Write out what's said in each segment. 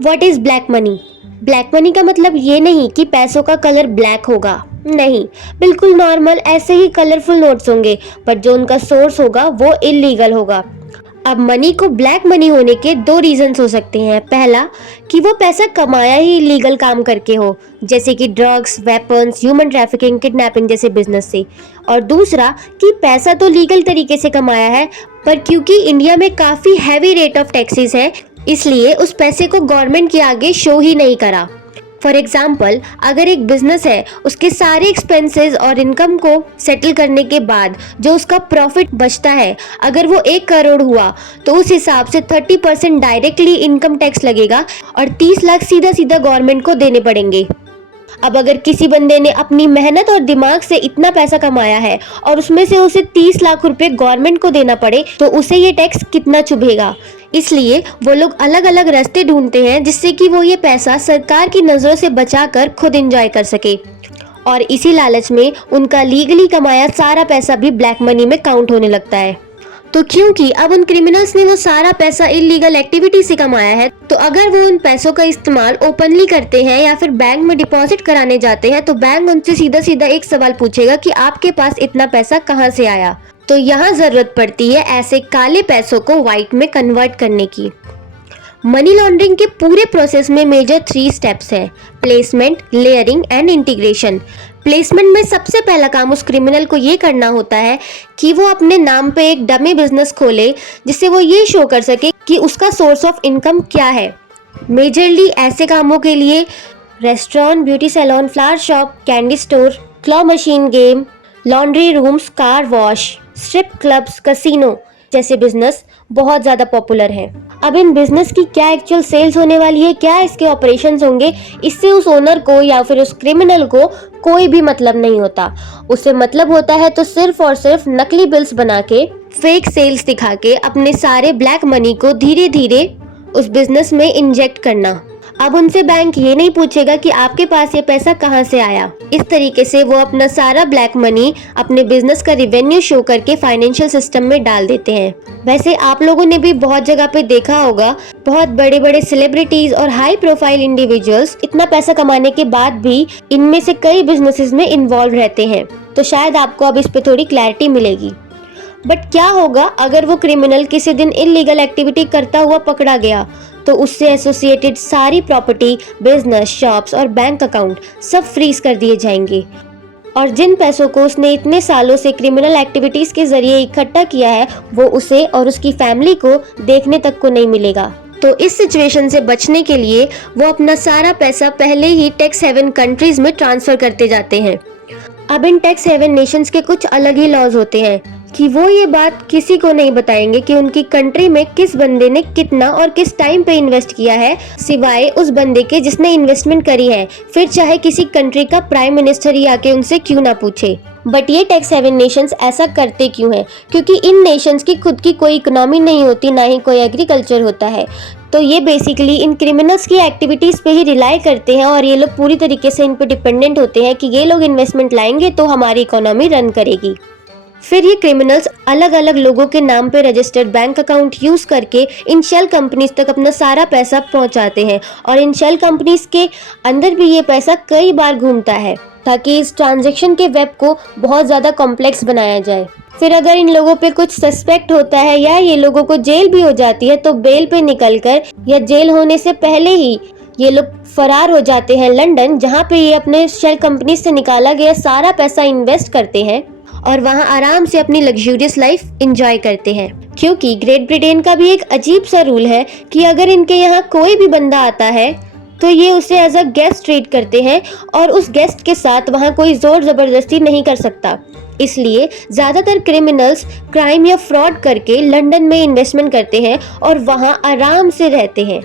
What is black money? Black money का मतलब ये नहीं कि पैसों का कलर ब्लैक होगा, नहीं, बिल्कुल नॉर्मल ऐसे ही कलरफुल नोट्स होंगे, पर जो उनका सोर्स होगा वो इलीगल होगा। अब मनी को ब्लैक मनी होने के दो रीजंस हो सकते हैं। पहला, कि वो पैसा कमाया ही इलीगल काम करके हो, जैसे कि drugs, weapons, human trafficking, kidnapping जैसे बिजनेस से। और दूसरा, कि पैसा तो लीगल तरीके से कमाया है, पर क्योंकि इंडिया में काफी हैवी रेट ऑफ टैक्सेस है, इसलिए उस पैसे को गवर्नमेंट के आगे शो ही नहीं करा। फॉर एग्जाम्पल, अगर एक बिजनेस है, उसके सारे एक्सपेंसेस और इनकम को सेटल करने के बाद जो उसका प्रॉफिट बचता है, अगर वो 1 करोड़ हुआ, तो उस हिसाब से 30% डायरेक्टली इनकम टैक्स लगेगा और 30 लाख सीधा सीधा गवर्नमेंट को देने पड़ेंगे। अब अगर किसी बंदे ने अपनी मेहनत और दिमाग से इतना पैसा कमाया है और उसमें से उसे 30 लाख रुपए गवर्नमेंट को देना पड़े, तो उसे ये टैक्स कितना चुभेगा। इसलिए वो लोग अलग अलग रास्ते ढूंढते हैं जिससे कि वो ये पैसा सरकार की नजरों से बचाकर खुद एंजॉय कर सके, और इसी लालच में उनका लीगली कमाया सारा पैसा भी ब्लैक मनी में काउंट होने लगता है। तो क्योंकि अब उन क्रिमिनल्स ने वो सारा पैसा इलीगल एक्टिविटी से कमाया है, तो अगर वो उन पैसों का इस्तेमाल ओपनली करते हैं या फिर बैंक में डिपॉजिट कराने जाते हैं, तो बैंक उनसे सीधा सीधा एक सवाल पूछेगा कि आपके पास इतना पैसा कहाँ से आया। तो यहाँ जरूरत पड़ती है ऐसे काले पैसों को व्हाइट में कन्वर्ट करने की। मनी लॉन्ड्रिंग के पूरे प्रोसेस में मेजर 3 स्टेप्स हैं: placement, layering and integration. Placement में सबसे पहला काम उस क्रिमिनल को ये करना होता है कि वो अपने नाम पे एक डमी बिजनेस खोले, जिससे वो ये शो कर सके कि उसका सोर्स ऑफ इनकम क्या है। मेजरली ऐसे कामों के लिए restaurant, beauty salon, flower shop, candy store, claw machine game, laundry rooms, car wash, strip clubs, casino जैसे बिजनेस बहुत ज़्यादा पॉपुलर है। अब इन बिजनेस की क्या एक्चुअल सेल्स होने वाली है, क्या इसके ऑपरेशंस होंगे, इससे उस ओनर को या फिर उस क्रिमिनल को कोई भी मतलब नहीं होता। उसे मतलब होता है तो सिर्फ और सिर्फ नकली बिल्स बना के, फेक सेल्स दिखा के अपने सारे ब्लैक मनी को धीरे धीरे उस बिजनेस में इंजेक्ट करना। अब उनसे बैंक ये नहीं पूछेगा कि आपके पास ये पैसा कहाँ से आया। इस तरीके से वो अपना सारा ब्लैक मनी अपने बिजनेस का रिवेन्यू शो करके फाइनेंशियल सिस्टम में डाल देते हैं। वैसे आप लोगों ने भी बहुत जगह पे देखा होगा, बहुत बड़े बड़े सेलिब्रिटीज और हाई प्रोफाइल इंडिविजुअल्स इतना पैसा कमाने के बाद भी इनमें से कई बिजनेसेस में इन्वॉल्व रहते हैं। तो शायद आपको अब इस पे थोड़ी क्लैरिटी मिलेगी। बट क्या होगा अगर वो क्रिमिनल किसी दिन इलीगल एक्टिविटी करता हुआ पकड़ा गया, तो उससे एसोसिएटेड सारी प्रॉपर्टी, बिजनेस, शॉप्स और बैंक अकाउंट सब फ्रीज कर दिए जाएंगे, और जिन पैसों को उसने इतने सालों से क्रिमिनल एक्टिविटीज के जरिए इकट्ठा किया है, वो उसे और उसकी फैमिली को देखने तक को नहीं मिलेगा। तो इस सिचुएशन से बचने के लिए वो अपना सारा पैसा पहले ही टैक्स हेवन कंट्रीज में ट्रांसफर करते जाते हैं। अब इन टैक्स हेवन नेशंस के कुछ अलग ही लॉज होते हैं कि वो ये बात किसी को नहीं बताएंगे कि उनकी कंट्री में किस बंदे ने कितना और किस टाइम पे इन्वेस्ट किया है, सिवाय उस बंदे के जिसने इन्वेस्टमेंट करी है, फिर चाहे किसी कंट्री का प्राइम मिनिस्टर ही आके उनसे क्यों ना पूछे। बट ये टैक्स हेवन नेशंस ऐसा करते क्यों हैं? क्योंकि इन नेशंस की खुद की कोई इकोनॉमी नहीं होती, ना ही कोई एग्रीकल्चर होता है। तो ये बेसिकली इन क्रिमिनल्स की एक्टिविटीज पे ही रिलाई करते हैं, और ये लोग पूरी तरीके से इन पे डिपेंडेंट होते हैं कि ये लोग इन्वेस्टमेंट लाएंगे तो हमारी इकोनॉमी रन करेगी। फिर ये क्रिमिनल्स अलग अलग लोगों के नाम पे रजिस्टर्ड बैंक अकाउंट यूज करके इन शेल कंपनीज तक अपना सारा पैसा पहुंचाते हैं, और इन शेल कंपनीज के अंदर भी ये पैसा कई बार घूमता है, ताकि इस ट्रांजैक्शन के वेब को बहुत ज़्यादा कॉम्प्लेक्स बनाया जाए। फिर अगर इन लोगों पे कुछ सस्पेक्ट होता है या ये लोगों को जेल भी हो जाती है, तो बेल पे निकलकर या जेल होने से पहले ही ये लोग फरार हो जाते हैं लंदन, जहाँ पे ये अपने शेल कंपनी से निकाला गया सारा पैसा इन्वेस्ट करते हैं और वहाँ आराम से अपनी लग्जूरियस लाइफ एंजॉय करते हैं। क्योंकि ग्रेट ब्रिटेन का भी एक अजीब सा रूल है कि अगर इनके यहाँ कोई भी बंदा आता है तो ये उसे एज अ गेस्ट ट्रीट करते हैं, और उस गेस्ट के साथ वहाँ कोई जोर जबरदस्ती नहीं कर सकता। इसलिए ज्यादातर क्रिमिनल्स क्राइम या फ्रॉड करके लंदन में इन्वेस्टमेंट करते हैं और वहाँ आराम से रहते हैं।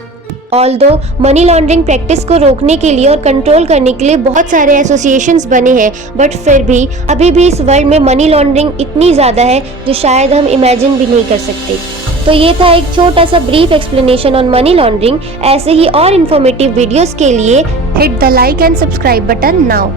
ऑल्दो मनी लॉन्ड्रिंग प्रैक्टिस को रोकने के लिए और कंट्रोल करने के लिए बहुत सारे एसोसिएशंस बने हैं, बट फिर भी अभी भी इस वर्ल्ड में मनी लॉन्ड्रिंग इतनी ज़्यादा है जो शायद हम इमेजिन भी नहीं कर सकते। तो ये था एक छोटा सा brief explanation on money laundering. ऐसे ही और इन्फॉर्मेटिव वीडियोस के लिए hit the like and subscribe button now.